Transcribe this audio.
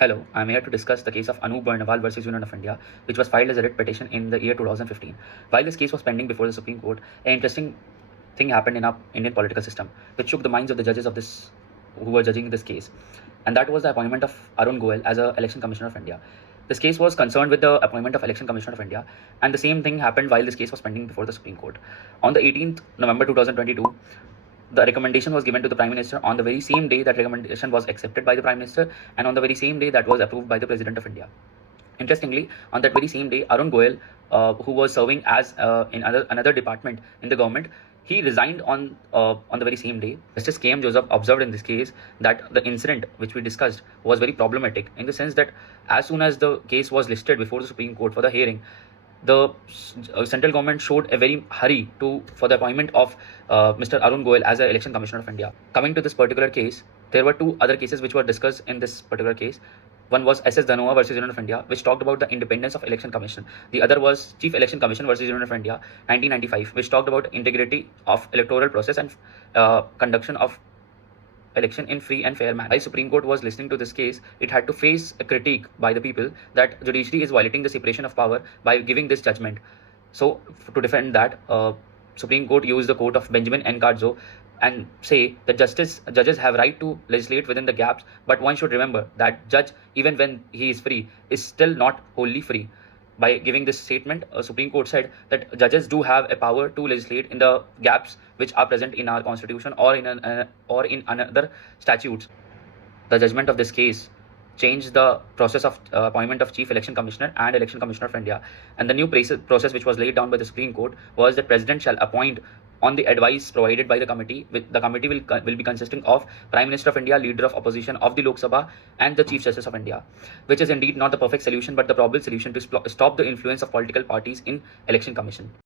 Hello, I'm here to discuss the case of Anoop Baranwal versus Union of India, which was filed as a writ petition in the year 2015. While this case was pending before the Supreme Court, an interesting thing happened in our Indian political system, which shook the minds of the judges of this who were judging this case, and that was the appointment of Arun Goel as an Election Commissioner of India. This case was concerned with the appointment of Election Commissioner of India, and the same thing happened while this case was pending before the Supreme Court. On the 18th November 2022, the recommendation was given to the Prime Minister on the very same day that recommendation was accepted by the Prime Minister, and on the very same day that was approved by the President of India. Interestingly, on that very same day, Arun Goel, who was serving as in another department in the government, he resigned on the very same day. Justice K.M. Joseph observed in this case that the incident which we discussed was very problematic in the sense that as soon as the case was listed before the Supreme Court for the hearing, the central government showed a very hurry for the appointment of Mr. Arun Goel as an Election Commissioner of India. Coming to this particular case, there were two other cases which were discussed in this particular case. One was S.S. Dhanua versus Union of India, which talked about the independence of Election Commission. The other was Chief Election Commission versus Union of India, 1995, which talked about integrity of electoral process and conduction of election in free and fair manner. While Supreme Court was listening to this case, it had to face a critique by the people that judiciary is violating the separation of power by giving this judgment. So to defend that, Supreme Court used the quote of Benjamin N. Cardzo and say that judges have right to legislate within the gaps, but one should remember that judge, even when he is free, is still not wholly free. By giving this statement, Supreme Court said that judges do have a power to legislate in the gaps which are present in our constitution or in another statutes. The judgment of this case changed the process of appointment of Chief Election Commissioner and Election Commissioner of India. And the new process which was laid down by the Supreme Court was that President shall appoint on the advice provided by the committee. The committee will be consisting of Prime Minister of India, Leader of Opposition of the Lok Sabha, and the Chief Justice of India, which is indeed not the perfect solution but the probable solution to stop the influence of political parties in Election Commission.